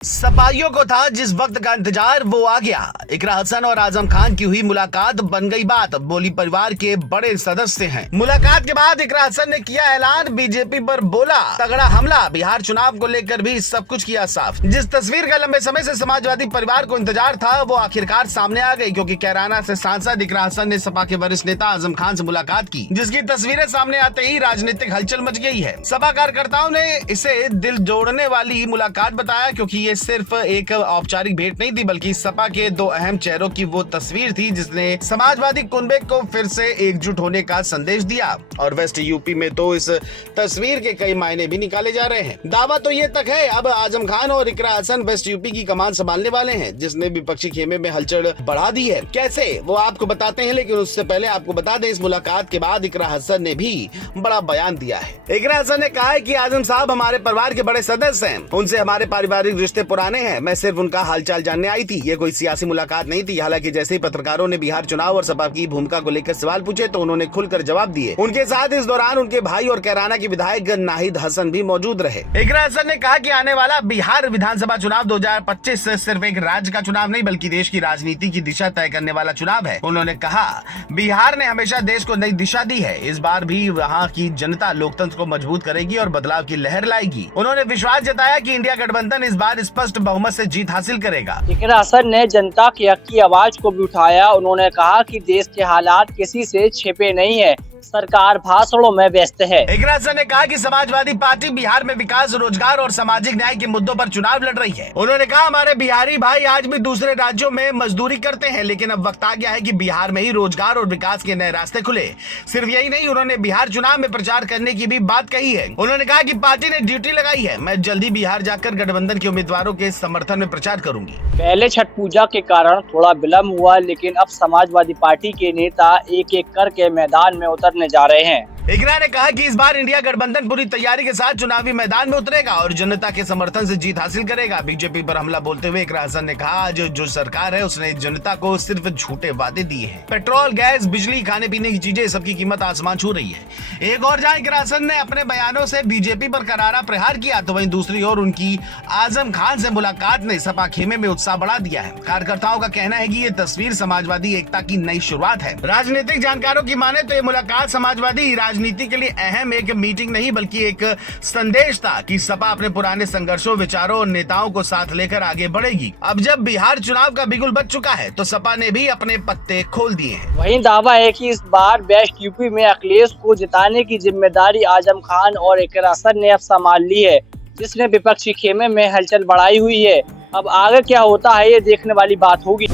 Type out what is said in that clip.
सपाइयों को था जिस वक्त का इंतजार वो आ गया। इकरा हसन और आजम खान की हुई मुलाकात बन गई बात, बोली परिवार के बड़े सदस्य हैं। मुलाकात के बाद इकरा हसन ने किया ऐलान, बीजेपी पर बोला तगड़ा हमला, बिहार चुनाव को लेकर भी सब कुछ किया साफ। जिस तस्वीर का लंबे समय से समाजवादी परिवार को इंतजार था वो आखिरकार सामने आ गई, क्योंकि कैराना से सांसद इकरा हसन ने सपा के वरिष्ठ नेता आजम खान से मुलाकात की, जिसकी तस्वीरें सामने आते ही राजनीतिक हलचल मच गई है। सपा कार्यकर्ताओं ने इसे दिल जोड़ने वाली मुलाकात बताया, क्योंकि ये सिर्फ एक औपचारिक भेंट नहीं थी, बल्कि सपा के दो अहम चेहरों की वो तस्वीर थी जिसने समाजवादी कुनबे को फिर से एकजुट होने का संदेश दिया। और वेस्ट यूपी में तो इस तस्वीर के कई मायने भी निकाले जा रहे हैं। दावा तो ये तक है अब आजम खान और इकरा हसन वेस्ट यूपी की कमान संभालने वाले हैं, जिसने विपक्षी खेमे में हलचल बढ़ा दी है। कैसे वो आपको बताते हैं, लेकिन उससे पहले आपको बता दें इस मुलाकात के बाद इकरा हसन ने भी बड़ा बयान दिया है। इकरा हसन ने कहा है कि आजम साहब हमारे परिवार के बड़े सदस्य हैं, उनसे हमारे पारिवारिक रिश्ते पुराने हैं, मैं सिर्फ उनका हालचाल जानने आई थी, ये कोई सियासी मुलाकात नहीं थी। हालांकि जैसे ही पत्रकारों ने बिहार चुनाव और सपा की भूमिका को लेकर सवाल पूछे तो उन्होंने खुलकर जवाब दिए। उनके साथ इस दौरान उनके भाई और कैराना के विधायक नाहिद हसन भी मौजूद रहे। इकरा हसन ने कहा कि आने वाला बिहार विधानसभा चुनाव 2025 सिर्फ एक राज्य का चुनाव नहीं, बल्कि देश की राजनीति की दिशा तय करने वाला चुनाव है। उन्होंने कहा बिहार ने हमेशा देश को नई दिशा दी है, इस बार भी वहाँ की जनता लोकतंत्र को मजबूत करेगी और बदलाव की लहर लाएगी। उन्होंने विश्वास जताया कि इंडिया गठबंधन इस बार स्पष्ट बहुमत से जीत हासिल करेगा। इकरा हसन ने जनता के हक की आवाज को भी उठाया। उन्होंने कहा कि देश के हालात किसी से छिपे नहीं है, सरकार भाषणों में व्यस्त है। इकरा हसन ने कहा कि समाजवादी पार्टी बिहार में विकास, रोजगार और सामाजिक न्याय के मुद्दों पर चुनाव लड़ रही है। उन्होंने कहा हमारे बिहारी भाई आज भी दूसरे राज्यों में मजदूरी करते हैं, लेकिन अब वक्त आ गया है कि बिहार में ही रोजगार और विकास के नए रास्ते खुले। सिर्फ यही नहीं, उन्होंने बिहार चुनाव में प्रचार करने की भी बात कही है। उन्होंने कहा कि पार्टी ने ड्यूटी लगाई है, मैं जल्दी बिहार जाकर गठबंधन के उम्मीदवारों के समर्थन में प्रचार करूंगी। पहले छठ पूजा के कारण थोड़ा विलम्ब हुआ, लेकिन अब समाजवादी पार्टी के नेता एक एक करके मैदान में उतरने जा रहे हैं। इकरा ने कहा कि इस बार इंडिया गठबंधन पूरी तैयारी के साथ चुनावी मैदान में उतरेगा और जनता के समर्थन से जीत हासिल करेगा। बीजेपी पर हमला बोलते हुए इकरा हसन ने कहा जो सरकार है उसने जनता को सिर्फ झूठे वादे दिए हैं। पेट्रोल, गैस, बिजली, खाने पीने की चीजें, सबकी कीमत आसमान छू रही है। एक और जहां इकरा हसन ने अपने बयानों से बीजेपी पर करारा प्रहार किया, तो वहीं दूसरी ओर उनकी आजम खान से मुलाकात ने सपा खेमे में उत्साह बढ़ा दिया है। कार्यकर्ताओं का कहना है कि ये तस्वीर समाजवादी एकता की नई शुरुआत है। राजनीतिक जानकारों की माने तो ये मुलाकात समाजवादी राजनीति के लिए अहम एक मीटिंग नहीं, बल्कि एक संदेश था कि सपा अपने पुराने संघर्षों, विचारों और नेताओं को साथ लेकर आगे बढ़ेगी। अब जब बिहार चुनाव का बिगुल बज चुका है तो सपा ने भी अपने पत्ते खोल दिए हैं। वहीं दावा है कि इस बार वेस्ट यूपी में अखिलेश को जिताने की जिम्मेदारी आजम खान और इकरा हसन ने अब संभाल ली है, जिसने विपक्षी खेमे में हलचल बढ़ाई हुई है। अब आगे क्या होता है ये देखने वाली बात होगी।